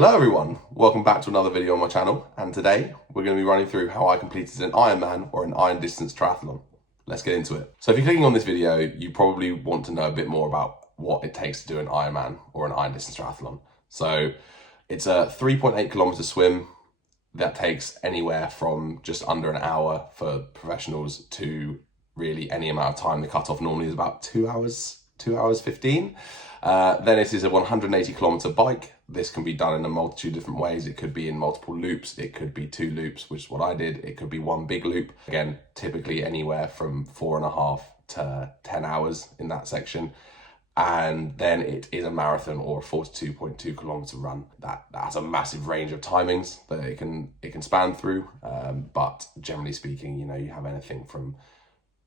Hello everyone, welcome back to another video on my channel, and today we're going to be running through how I completed an Ironman or an iron distance triathlon. Let's get into it. So if you're clicking on this video, you probably want to know a bit more about what it takes to do an Ironman or an iron distance triathlon. So it's a 3.8 kilometer swim that takes anywhere from just under an hour for professionals to really any amount of time. The cutoff normally is about 2 hours 15. Then it is a 180 kilometer bike. This can be done in a multitude of different ways. It could be in multiple loops. It could be 2 loops, which is what I did. It could be one big loop. Again, typically anywhere from 4.5 to 10 hours in that section. And then it is a marathon or a 42.2 kilometer run. That has a massive range of timings that it can span through. But generally speaking, you have anything from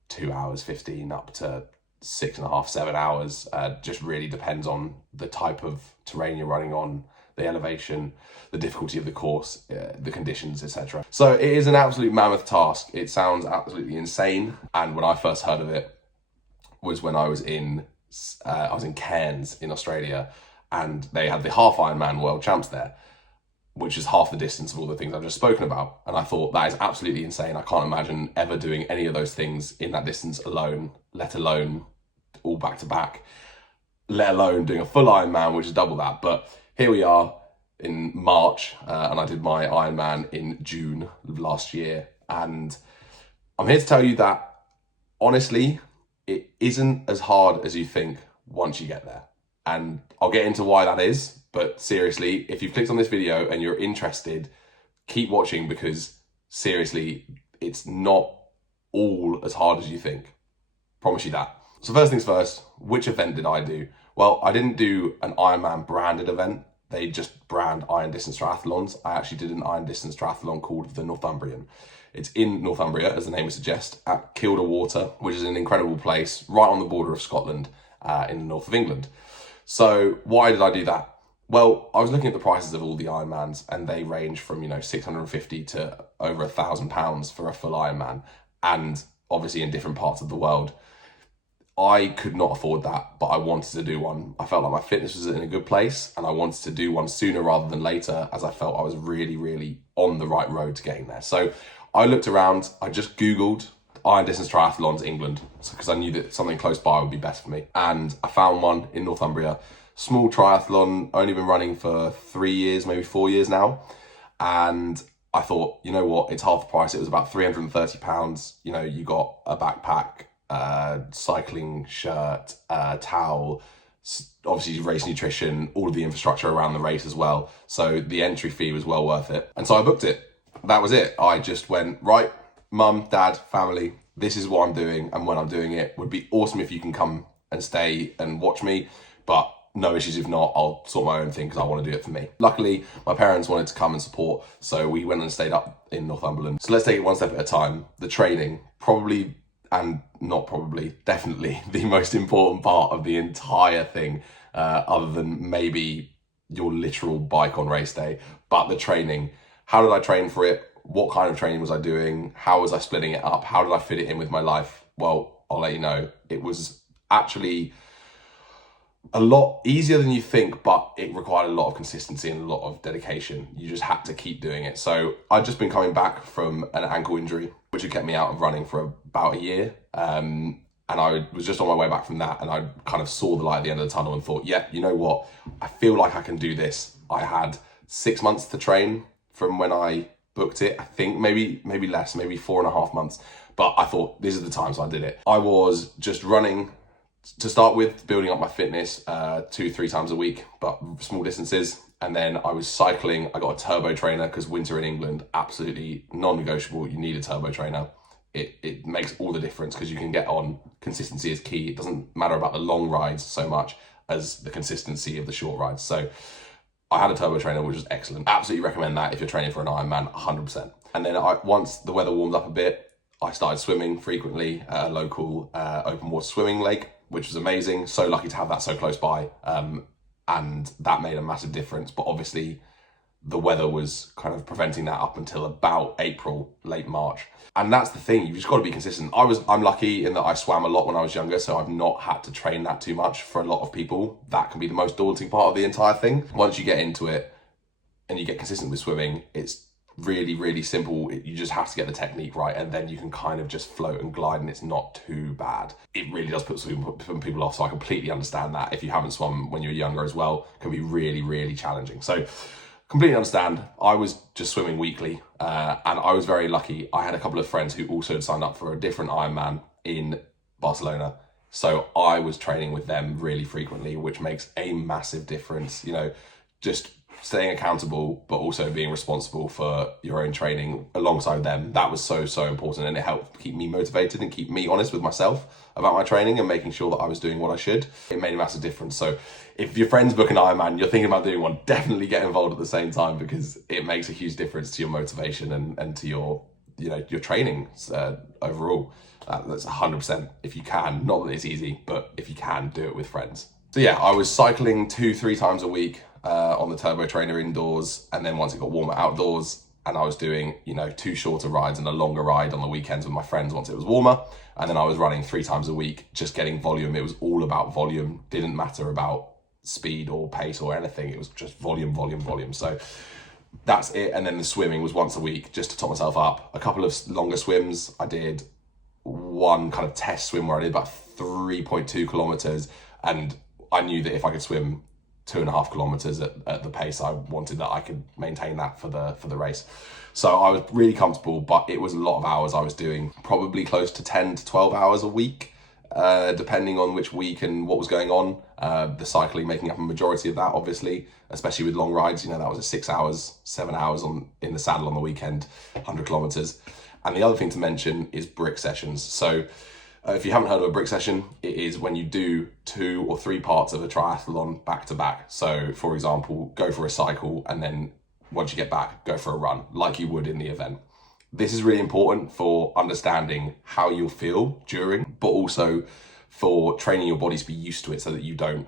2 hours 15 up to 6.5, 7 hours. Just really depends on the type of terrain you're running on, the elevation, the difficulty of the course, the conditions, etc. So it is an absolute mammoth task. It sounds absolutely insane. And when I first heard of it was when I was in Cairns in Australia, and they had the half Ironman world champs there, which is half the distance of all the things I've just spoken about. And I thought, that is absolutely insane. I can't imagine ever doing any of those things in that distance alone, let alone all back to back, let alone doing a full Ironman, which is double that. But here we are in March, and I did my Ironman in June of last year. And I'm here to tell you that, honestly, it isn't as hard as you think once you get there. And I'll get into why that is. But seriously, if you've clicked on this video and you're interested, keep watching, because seriously, it's not all as hard as you think. Promise you that. So first things first, which event did I do? Well, I didn't do an Ironman branded event. They just brand iron distance triathlons. I actually did an iron distance triathlon called the Northumbrian. It's in Northumbria, as the name would suggest, at Kielder Water, which is an incredible place right on the border of Scotland, in the north of England. So why did I do that? Well, I was looking at the prices of all the Ironmans, and they range from, 650 to over £1,000 for a full Ironman, and obviously in different parts of the world. I could not afford that, but I wanted to do one. I felt like my fitness was in a good place, and I wanted to do one sooner rather than later, as I felt I was really, really on the right road to getting there. So I looked around, I just Googled iron distance triathlons England, because I knew that something close by would be best for me. And I found one in Northumbria. Small triathlon, only been running for 3 years, maybe 4 years now. And I thought, you know what, it's half the price. It was about £330. You got a backpack, cycling shirt, towel, obviously race nutrition, all of the infrastructure around the race as well. So the entry fee was well worth it. And so I booked it. That was it. I just went, right, mum, dad, family, this is what I'm doing. And when I'm doing it, would be awesome if you can come and stay and watch me. But no issues if not, I'll sort my own thing, because I want to do it for me. Luckily, my parents wanted to come and support, so we went and stayed up in Northumberland. So let's take it one step at a time. The training, probably, and not probably, definitely the most important part of the entire thing, other than maybe your literal bike on race day. But the training, how did I train for it? What kind of training was I doing? How was I splitting it up? How did I fit it in with my life? Well, I'll let you know. It was actually a lot easier than you think, but it required a lot of consistency and a lot of dedication. You just had to keep doing it. So I'd just been coming back from an ankle injury, which had kept me out of running for about a year. And I was just on my way back from that, and I kind of saw the light at the end of the tunnel and thought, yeah, you know what? I feel like I can do this. I had 6 months to train from when I booked it. I think maybe less, maybe 4.5 months. But I thought, this is the time, so I did it. I was just running to start with, building up my fitness 2-3 times a week, but small distances. And then I was cycling. I got a turbo trainer, because winter in England, absolutely non-negotiable. You need a turbo trainer. It makes all the difference, because you can get on. Consistency is key. It doesn't matter about the long rides so much as the consistency of the short rides. So I had a turbo trainer, which was excellent. Absolutely recommend that if you're training for an Ironman, 100%. And then once the weather warmed up a bit, I started swimming frequently at a local open water swimming lake, which was amazing. So lucky to have that so close by. And that made a massive difference. But obviously the weather was kind of preventing that up until about April, late March. And that's the thing, you've just got to be consistent. I'm lucky in that I swam a lot when I was younger, so I've not had to train that too much. For a lot of people, that can be the most daunting part of the entire thing. Once you get into it, and you get consistent with swimming, it's really, really simple. You just have to get the technique right, and then you can kind of just float and glide, and it's not too bad. It really does put some people off, so I completely understand that. If you haven't swum when you were younger as well, it can be really, really challenging. So completely understand. I was just swimming weekly, and I was very lucky. I had a couple of friends who also had signed up for a different Ironman in Barcelona. So I was training with them really frequently, which makes a massive difference. You know, just staying accountable, but also being responsible for your own training alongside them. That was so, so important. And it helped keep me motivated and keep me honest with myself about my training and making sure that I was doing what I should. It made a massive difference. So if your friends book an Ironman, you're thinking about doing one, definitely get involved at the same time, because it makes a huge difference to your motivation and to your, you know, your training overall. That's 100% if you can. Not that it's easy, but if you can, do it with friends. So yeah, I was cycling 2-3 times a week on the turbo trainer indoors, and then once it got warmer outdoors, and I was doing, you know, 2 shorter rides and a longer ride on the weekends with my friends once it was warmer. And then I was running 3 times a week, just getting volume. It was all about volume. Didn't matter about speed or pace or anything. It was just volume, volume, volume. So that's it. And then the swimming was once a week just to top myself up. A couple of longer swims. I did one kind of test swim where I did about 3.2 kilometers, and I knew that if I could swim 2.5 kilometers at the pace I wanted, that I could maintain that for the race. So I was really comfortable, but it was a lot of hours I was doing, probably close to 10 to 12 hours a week, depending on which week and what was going on. The cycling making up a majority of that, obviously, especially with long rides. You know, that was a 6 hours, 7 hours in the saddle on the weekend, 100 kilometers. And the other thing to mention is brick sessions. So if you haven't heard of a brick session, it is when you do 2 or 3 parts of a triathlon back to back. So for example, go for a cycle, and then once you get back, go for a run like you would in the event. This is really important for understanding how you'll feel during, but also for training your body to be used to it, so that you don't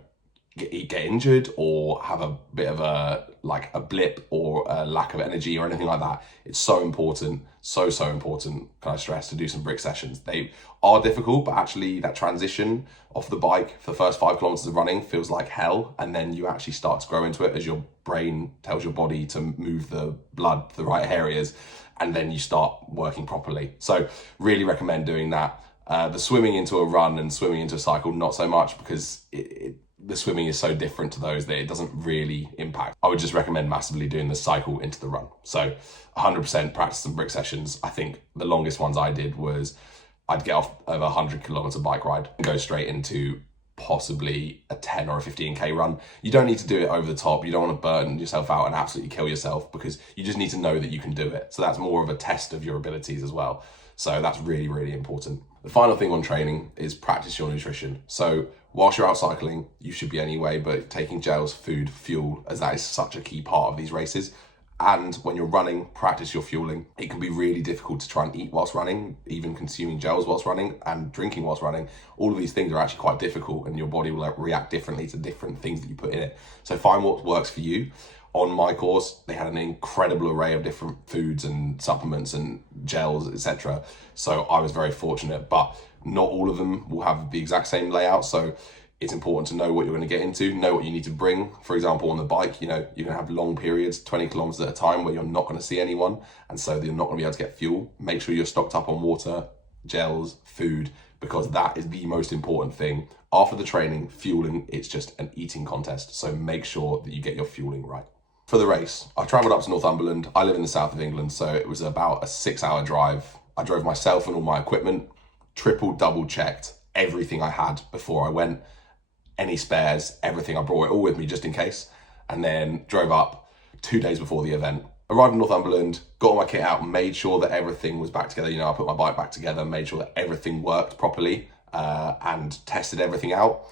get injured or have a bit of a blip or a lack of energy or anything like that. It's so important, so important, can I stress, to do some brick sessions. They are difficult, but actually that transition off the bike for the first 5 kilometers of running feels like hell, and then you actually start to grow into it as your brain tells your body to move the blood to the right areas, and then you start working properly. So really recommend doing that. The swimming into a run and swimming into a cycle, not so much, because the swimming is so different to those that it doesn't really impact. I would just recommend massively doing the cycle into the run. So 100% practice some brick sessions. I think the longest ones I did was I'd get off of a 100-kilometer bike ride and go straight into possibly a 10 or a 15k run. You don't need to do it over the top. You don't want to burn yourself out and absolutely kill yourself, because you just need to know that you can do it. So that's more of a test of your abilities as well. So that's really, really important. The final thing on training is practice your nutrition. So whilst you're out cycling, you should be anyway, but taking gels, food, fuel, as that is such a key part of these races. And when you're running, practice your fueling. It can be really difficult to try and eat whilst running, even consuming gels whilst running and drinking whilst running. All of these things are actually quite difficult, and your body will react differently to different things that you put in it. So find what works for you. On my course, they had an incredible array of different foods and supplements and gels, etc. So I was very fortunate, but not all of them will have the exact same layout. So it's important to know what you're going to get into, know what you need to bring. For example, on the bike, you know, you're going to have long periods, 20 kilometers at a time, where you're not going to see anyone. And so you're not going to be able to get fuel. Make sure you're stocked up on water, gels, food, because that is the most important thing. After the training, fueling, it's just an eating contest. So make sure that you get your fueling right. For the race, I travelled up to Northumberland. I live in the south of England, so it was about a 6-hour drive. I drove myself and all my equipment, double checked everything I had before I went, any spares, everything. I brought it all with me just in case, and then drove up 2 days before the event. Arrived in Northumberland, got all my kit out, made sure that everything was back together. You know, I put my bike back together, made sure that everything worked properly, and tested everything out.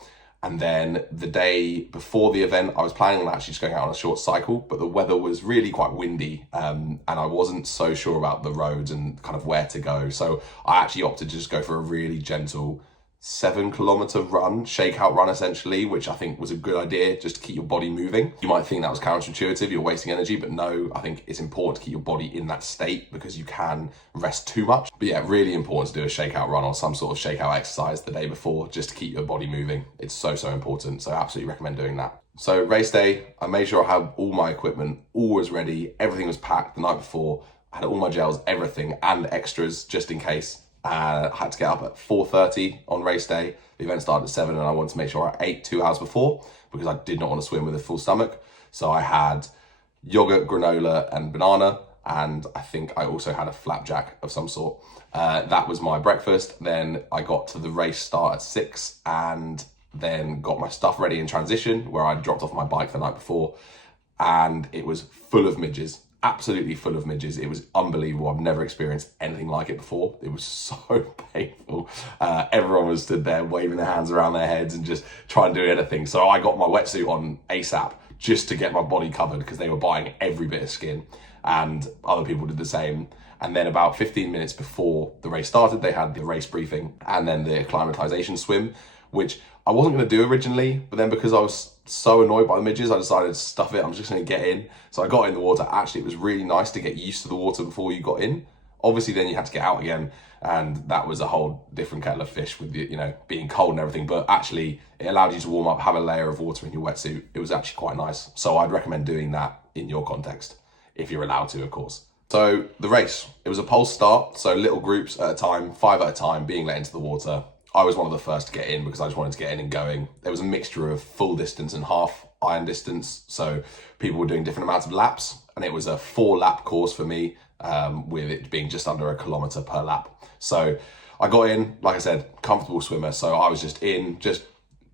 And then the day before the event, I was planning on actually just going out on a short cycle, but the weather was really quite windy, and I wasn't so sure about the roads and kind of where to go. So I actually opted to just go for a really gentle 7-kilometer run, shakeout run essentially, which I think was a good idea, just to keep your body moving. You might think that was counterintuitive, you're wasting energy, but no, I think it's important to keep your body in that state, because you can rest too much. But yeah, really important to do a shakeout run or some sort of shakeout exercise the day before, just to keep your body moving. It's so important, so I absolutely recommend doing that. So race day, I made sure I had all my equipment, all was ready, everything was packed the night before. I had all my gels, everything, and extras just in case. I had to get up at 4:30 on race day. The event started at 7 and I wanted to make sure I ate 2 hours before because I did not want to swim with a full stomach. So I had yogurt, granola and banana, and I think I also had a flapjack of some sort. That was my breakfast. Then I got to the race start at 6 and then got my stuff ready in transition where I dropped off my bike the night before, and it was full of midges, absolutely full of midges. It was unbelievable. I've never experienced anything like it before. It was so painful. Everyone was stood there waving their hands around their heads and just trying to do anything. So I got my wetsuit on ASAP just to get my body covered because they were buying every bit of skin, and other people did the same. And then about 15 minutes before the race started, they had the race briefing and then the acclimatization swim, which I wasn't going to do originally, but then because I was so annoyed by the midges, I decided to stuff it. I'm just going to get in. So I got in the water. Actually, it was really nice to get used to the water before you got in. Obviously, then you had to get out again, and that was a whole different kettle of fish with the, being cold and everything. But actually, it allowed you to warm up, have a layer of water in your wetsuit. It was actually quite nice. So I'd recommend doing that in your context, if you're allowed to, of course. So the race, it was a pulse start. So little groups at a time, 5 at a time, being let into the water. I was one of the first to get in because I just wanted to get in and going. There was a mixture of full distance and half iron distance. So people were doing different amounts of laps, and it was a 4-lap course for me, with it being just under 1 kilometer per lap. So I got in, like I said, comfortable swimmer. So I was just in, just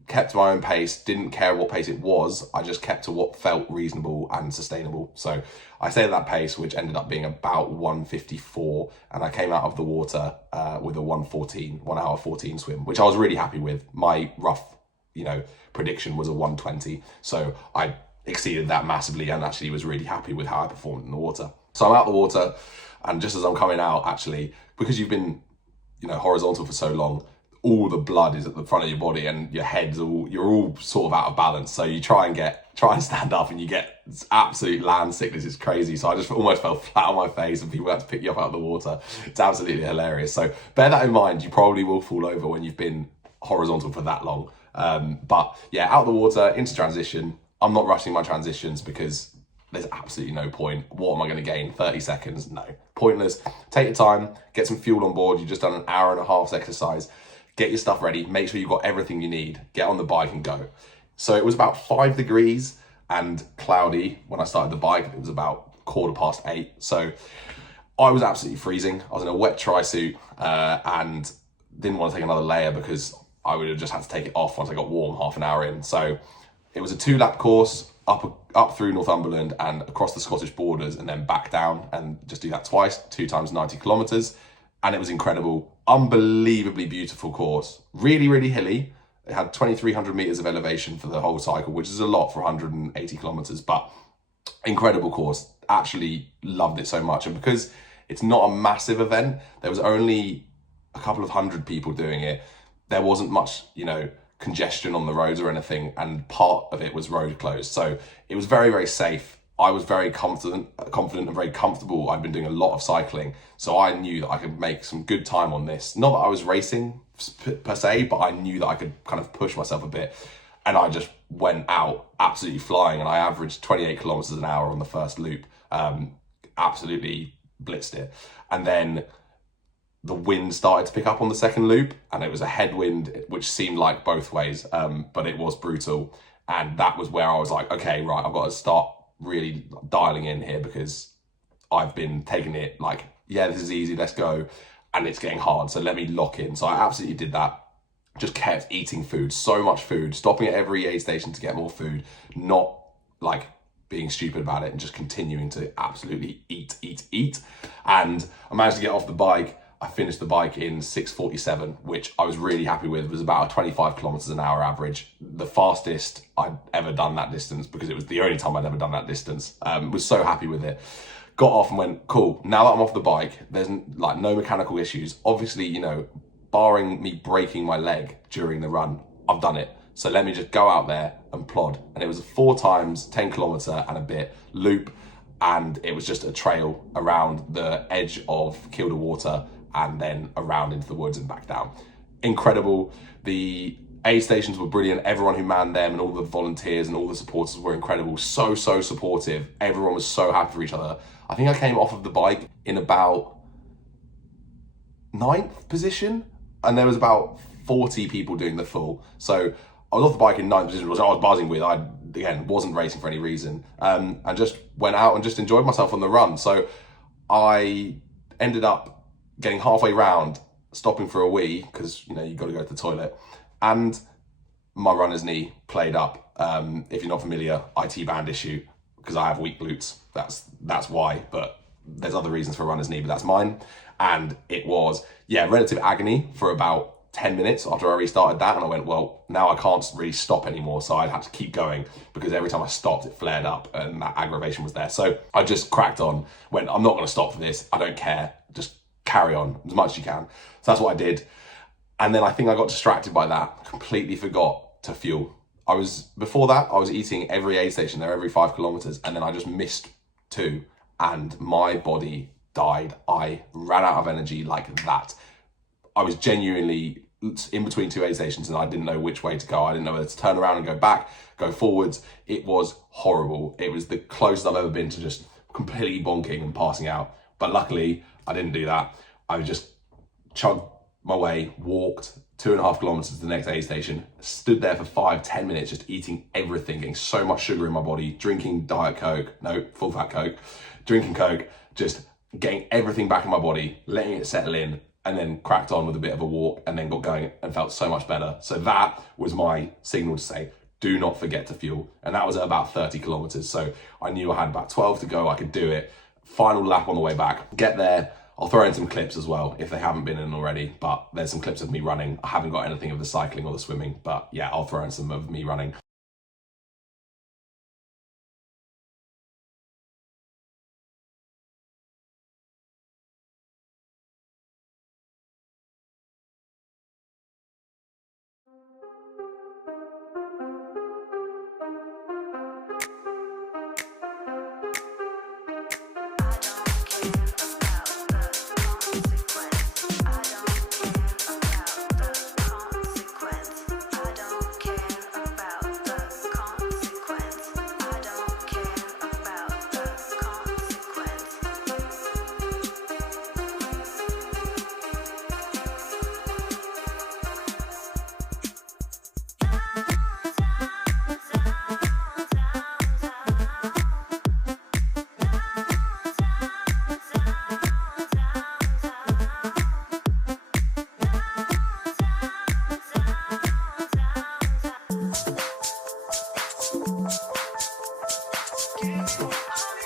kept my own pace, didn't care what pace it was. I just kept to what felt reasonable and sustainable. So I stayed at that pace, which ended up being about 1:54. And I came out of the water with a 1 hour 14 swim, which I was really happy with. My rough, prediction was a 1:20. So I exceeded that massively and actually was really happy with how I performed in the water. So I'm out the water, and just as I'm coming out, actually, because you've been, horizontal for so long, all the blood is at the front of your body and your you're all sort of out of balance. So you try and stand up and you get absolute land sickness. It's crazy. So I just almost fell flat on my face and people had to pick you up out of the water. It's absolutely hilarious. So bear that in mind. You probably will fall over when you've been horizontal for that long. But yeah, out of the water, into transition. I'm not rushing my transitions because there's absolutely no point. What am I going to gain? 30 seconds? No. Pointless. Take your time, get some fuel on board. You've just done an hour and a half's exercise. Get your stuff ready, make sure you've got everything you need, get on the bike and go. So it was about 5 degrees and cloudy when I started the bike. It was about 8:15. So I was absolutely freezing. I was in a wet tri-suit and didn't want to take another layer because I would have just had to take it off once I got warm half an hour in. So it was a 2-lap course up through Northumberland and across the Scottish borders and then back down, and just do that twice, 2 times 90 kilometers. And it was incredible. Unbelievably beautiful course. Really, really hilly. It had 2,300 meters of elevation for the whole cycle, which is a lot for 180 kilometers, but incredible course. Actually loved it so much. And because it's not a massive event, there was only a couple of hundred people doing it. There wasn't much, congestion on the roads or anything, and part of it was road closed. So it was very, very safe. I was very confident and very comfortable. I'd been doing a lot of cycling, so I knew that I could make some good time on this. Not that I was racing per se, but I knew that I could kind of push myself a bit. And I just went out absolutely flying, and I averaged 28 kilometers an hour on the first loop. Absolutely blitzed it. And then the wind started to pick up on the second loop, and it was a headwind, which seemed like both ways, but it was brutal. And that was where I was like, okay, right, I've got to start really dialing in here because I've been taking it like, yeah, this is easy, let's go, and it's getting hard, so let me lock in. So I absolutely did that. Just kept eating food, so much food, stopping at every aid station to get more food, not like being stupid about it, and just continuing to absolutely eat. And I managed to get off the bike. I finished the bike in 6:47, which I was really happy with. It was about a 25 kilometers an hour average. The fastest I'd ever done that distance, because it was the only time I'd ever done that distance. Was so happy with it. Got off and went, cool, now that I'm off the bike, there's like no mechanical issues. Obviously, barring me breaking my leg during the run, I've done it. So let me just go out there and plod. And it was a 4 times 10 kilometer and a bit loop. And it was just a trail around the edge of Kielder Water and then around into the woods and back down. Incredible. The Aid stations were brilliant. Everyone who manned them and all the volunteers and all the supporters were incredible. So supportive. Everyone was so happy for each other. I think I came off of the bike in about 9th position, and there was about 40 people doing the full. So I was off the bike in 9th position, which I was buzzing with. I, again, wasn't racing for any reason, and just went out and just enjoyed myself on the run. So I ended up getting halfway round, stopping for a wee, because, you know, you've got to go to the toilet, and my runner's knee played up. If you're not familiar, IT band issue, because I have weak glutes. That's why, but there's other reasons for a runner's knee, but that's mine. And it was, relative agony for about 10 minutes after I restarted that. And I went, well, now I can't really stop anymore. So I had to keep going, because every time I stopped, it flared up and that aggravation was there. So I just cracked on, went, I'm not going to stop for this. I don't care. Just carry on as much as you can. So that's what I did. And then I think I got distracted by that, completely forgot to fuel. Before that, I was eating every aid station there, every 5 kilometers. And then I just missed 2 and my body died. I ran out of energy like that. I was genuinely in between 2 aid stations and I didn't know which way to go. I didn't know whether to turn around and go back, go forwards. It was horrible. It was the closest I've ever been to just completely bonking and passing out. But luckily, I didn't do that. I just chugged my way, walked 2.5 kilometers to the next aid station, stood there for 5-10 minutes, just eating everything, getting so much sugar in my body, drinking Diet Coke, no, full fat Coke, drinking Coke, just getting everything back in my body, letting it settle in, and then cracked on with a bit of a walk and then got going and felt so much better. So that was my signal to say, do not forget to fuel. And that was at about 30 kilometers. So I knew I had about 12 to go. I could do it. Final lap on the way back, get there. I'll throw in some clips as well if they haven't been in already, but there's some clips of me running. I haven't got anything of the cycling or the swimming, but yeah, I'll throw in some of me running.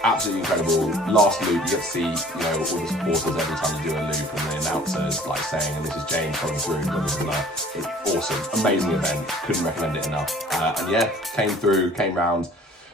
Absolutely incredible. Last loop, you get to see, you know, all the supporters every time you do a loop, and the announcers like saying, and this is James coming through, blah, blah, blah. It's awesome, amazing event, couldn't recommend it enough. And yeah, came round,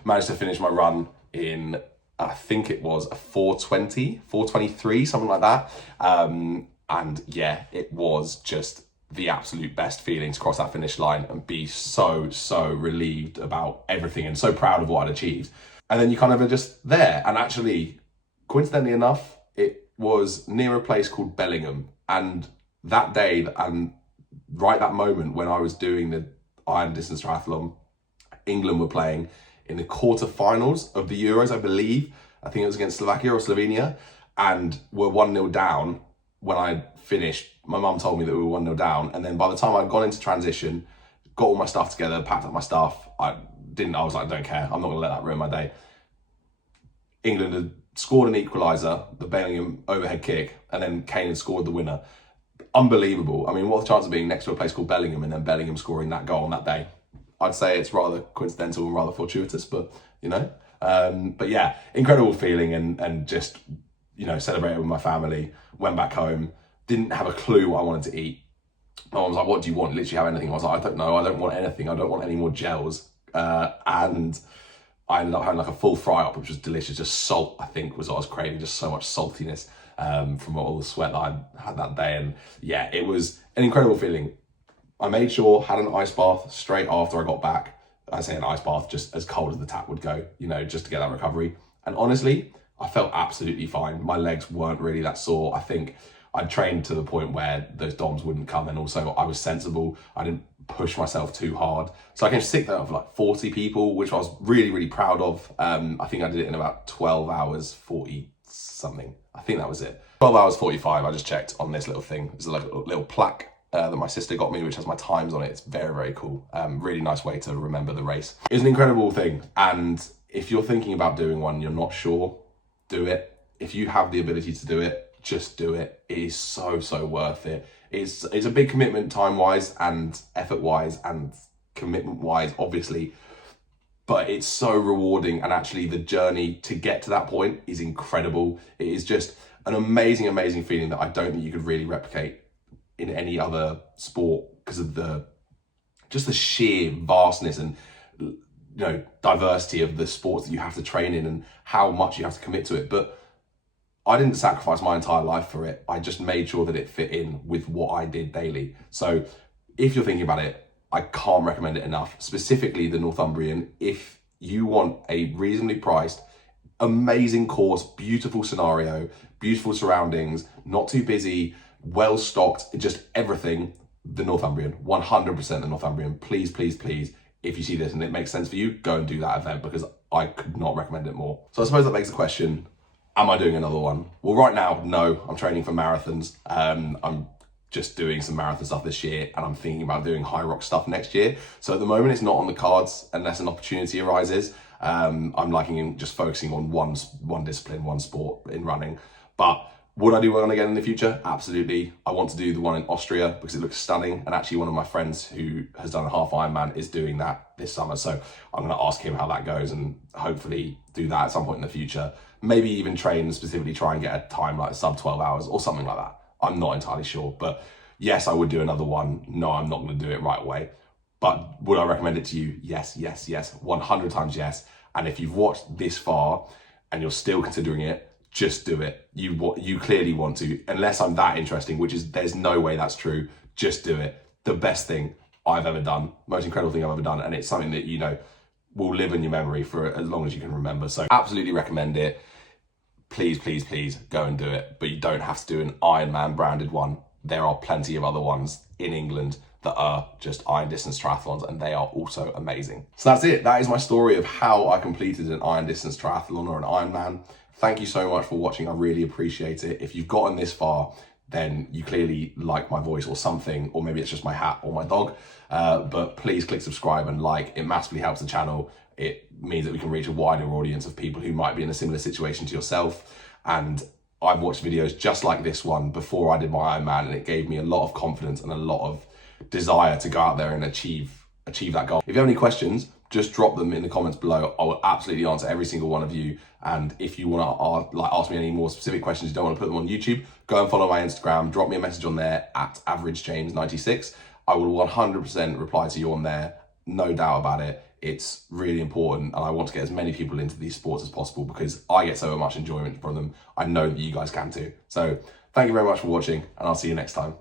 managed to finish my run in, I think it was a 4:20, 4:23, something like that. And yeah, it was just the absolute best feeling to cross that finish line and be so relieved about everything and so proud of what I'd achieved. And then you kind of are just there. And actually, coincidentally enough, it was near a place called Bellingham. And that day, and right that moment when I was doing the Iron Distance Triathlon, England were playing in the quarterfinals of the Euros, I believe. I think it was against Slovakia or Slovenia, and were 1-0 down when I finished. My mum told me that we were 1-0 down. And then by the time I'd gone into transition, got all my stuff together, packed up my stuff, I was like, I don't care. I'm not gonna let that ruin my day. England had scored an equaliser, the Bellingham overhead kick, and then Kane had scored the winner. Unbelievable. I mean, what the chance of being next to a place called Bellingham and then Bellingham scoring that goal on that day? I'd say it's rather coincidental and rather fortuitous, but you know. But yeah, incredible feeling, and just, you know, celebrated with my family, went back home, didn't have a clue what I wanted to eat. My mum was like, what do you want? Literally have anything. I was like, I don't know. I don't want anything. I don't want any more gels. And I ended up having like a full fry up, which was delicious. Just salt, I think, was what I was craving. Just so much saltiness from all the sweat that I had that day. And yeah, it was an incredible feeling. I made sure, had an ice bath straight after I got back. I say an ice bath, just as cold as the tap would go, you know, just to get that recovery. And honestly, I felt absolutely fine. My legs weren't really that sore. I think I trained to the point where those DOMs wouldn't come, and also I was sensible. I didn't push myself too hard. So I came sixth out of like 40 people, which I was really, really proud of. I think I did it in about 12 hours, 40 something. I think that was it. 12 hours, 45, I just checked on this little thing. It's like a little plaque that my sister got me, which has my times on it. It's very, very cool. Really nice way to remember the race. It's an incredible thing. And if you're thinking about doing one, you're not sure, do it. If you have the ability to do it, just do it. It is so, so worth it. It's a big commitment time-wise and effort-wise and commitment-wise, obviously, but it's so rewarding, and actually the journey to get to that point is incredible. It is just an amazing, amazing feeling that I don't think you could really replicate in any other sport, because of the sheer vastness and diversity of the sports that you have to train in and how much you have to commit to it. But I didn't sacrifice my entire life for it. I just made sure that it fit in with what I did daily. So if you're thinking about it, I can't recommend it enough. Specifically the Northumbrian, if you want a reasonably priced, amazing course, beautiful scenario, beautiful surroundings, not too busy, well stocked, just everything, the Northumbrian, 100% the Northumbrian. Please, please, please, if you see this and it makes sense for you, go and do that event, because I could not recommend it more. So I suppose that begs the question, am I doing another one? Well, right now, no. I'm training for marathons. I'm just doing some marathon stuff this year, and I'm thinking about doing high rock stuff next year. So at the moment, it's not on the cards unless an opportunity arises. I'm liking just focusing on one discipline, one sport in running. But would I do one again in the future? Absolutely. I want to do the one in Austria because it looks stunning. And actually one of my friends who has done a half Ironman is doing that this summer. So I'm going to ask him how that goes and hopefully do that at some point in the future. Maybe even train and specifically try and get a time like sub 12 hours or something like that. I'm not entirely sure, but yes, I would do another one. No, I'm not going to do it right away. But would I recommend it to you? Yes, yes, yes. 100 times yes. And if you've watched this far and you're still considering it, just do it. You clearly want to, unless I'm that interesting, which is, there's no way that's true. Just do it. The best thing I've ever done, most incredible thing I've ever done. And it's something that, will live in your memory for as long as you can remember. So absolutely recommend it. Please, please, please go and do it. But you don't have to do an Ironman branded one. There are plenty of other ones in England that are just iron distance triathlons, and they are also amazing. So that's it. That is my story of how I completed an iron distance triathlon or an Ironman. Thank you so much for watching. I really appreciate it. If you've gotten this far, then you clearly like my voice or something, or maybe it's just my hat or my dog. But please click subscribe and like. It massively helps the channel. It means that we can reach a wider audience of people who might be in a similar situation to yourself. And I've watched videos just like this one before I did my Ironman, and it gave me a lot of confidence and a lot of desire to go out there and achieve that goal. If you have any questions, just drop them in the comments below. I will absolutely answer every single one of you. And if you want to ask me any more specific questions, you don't want to put them on YouTube, go and follow my Instagram, drop me a message on there at averagejames96. I will 100% reply to you on there, no doubt about it. It's really important, and I want to get as many people into these sports as possible because I get so much enjoyment from them. I know that you guys can too. So thank you very much for watching, and I'll see you next time.